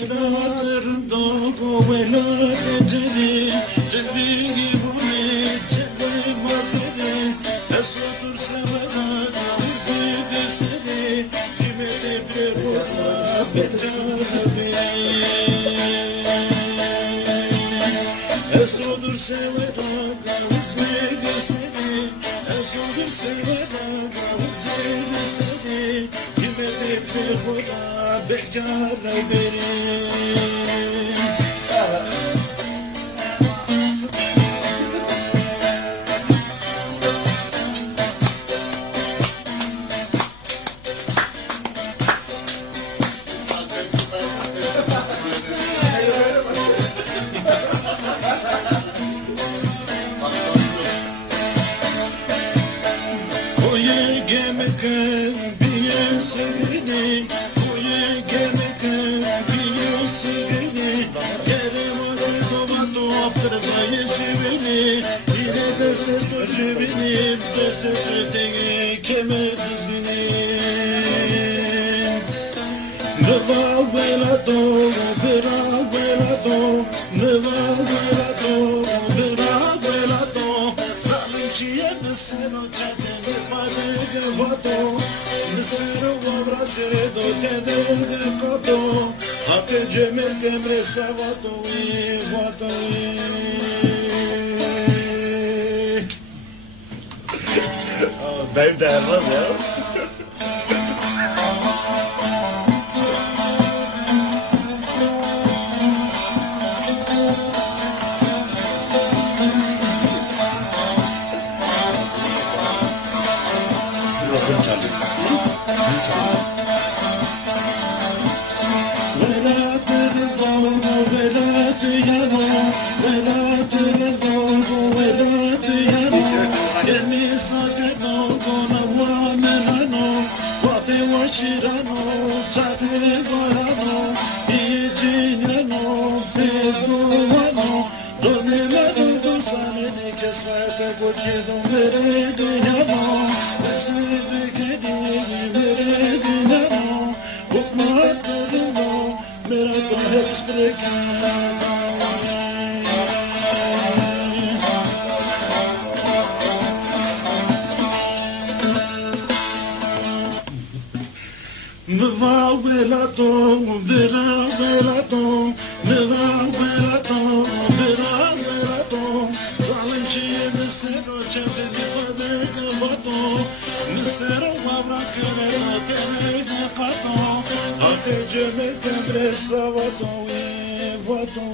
Velatır doğu velat ederi Cezbigi bumi çekme mazgeri Esodur severa Hızıdır seni Kime tebre bola Becabe Esodur severa Hızıdır seni Esodur severa Hızıdır seni Kime tebre bola Becabe Koye gemeke biye sevgini Koye gemeke biye sevgini Kerem oda tomato prezayı sevgini Yine destes törcübini Destes törtegi kemer düzgini Neva velato Vera velato Neva velato Vera velato Zalimciye meselo cadde Vato, Nisero Vavra Credo, Tede Cato, Ate Gemel Kemre Savato, Vato. Ben de var ya. Neva velato, vera velato, neva velato, vera velato. Zalimciye mesero çevre nifade kavato, mesero mavra kere tere kato, ate cemel tembre savato vato.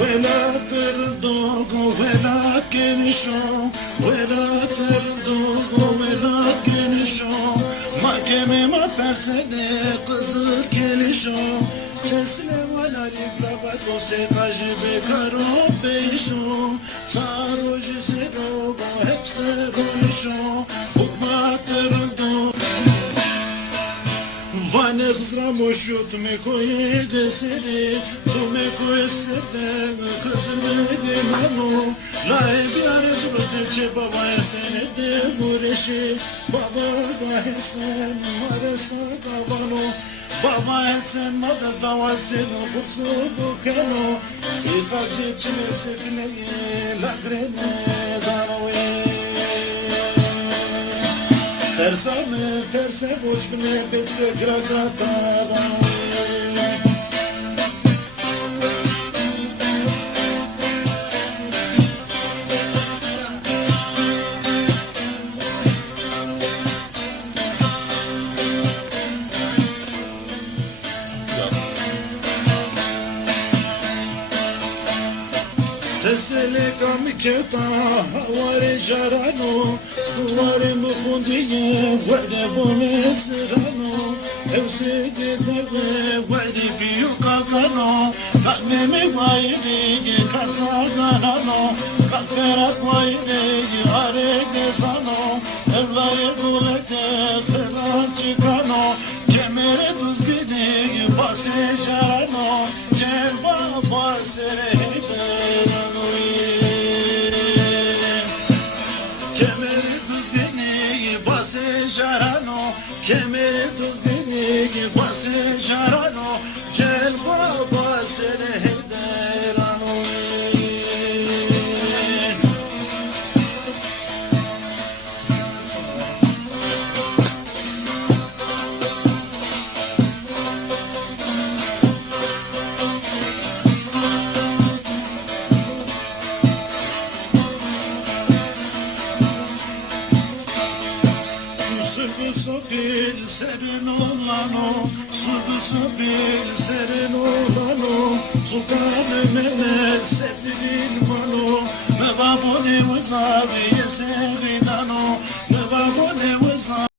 Velatır doğu velat genişo Velatır doğu velat genişo Mahkeme mapersene kızır gelişo Çesle valari plavato sekajı bekaro beşo Saroji sero hepste rolişo Hukmatır doğu Vane kızra moşut me koye deseri Tu me koye sede kızımı demano Lae biyare durde çe babaya sene de mureşi Baba gahe sen maresa davano Baba sen mada dava seno kursu bukeno Sirkaje çime sefineye lagrene danoye Terse boş bile betre gratadan Tesele kamiketa havare jarano Duare mukundiye vade bone serano Evsede deve vade biyo kakano Kalmeme vayde kasa ganano Kalferat vayde are gesano Evlaye gulete khelan chikano kemere düzgünü basacağano Ceva basere hederano Kemere düzgünü basacağano Kemere düzgünü basacağano Ceva basere hederano Sobil serin olano, sobil serin olano, Sultan Mehmet sevdiğin mano, me babone vazavi sevinano, me babone vazavi.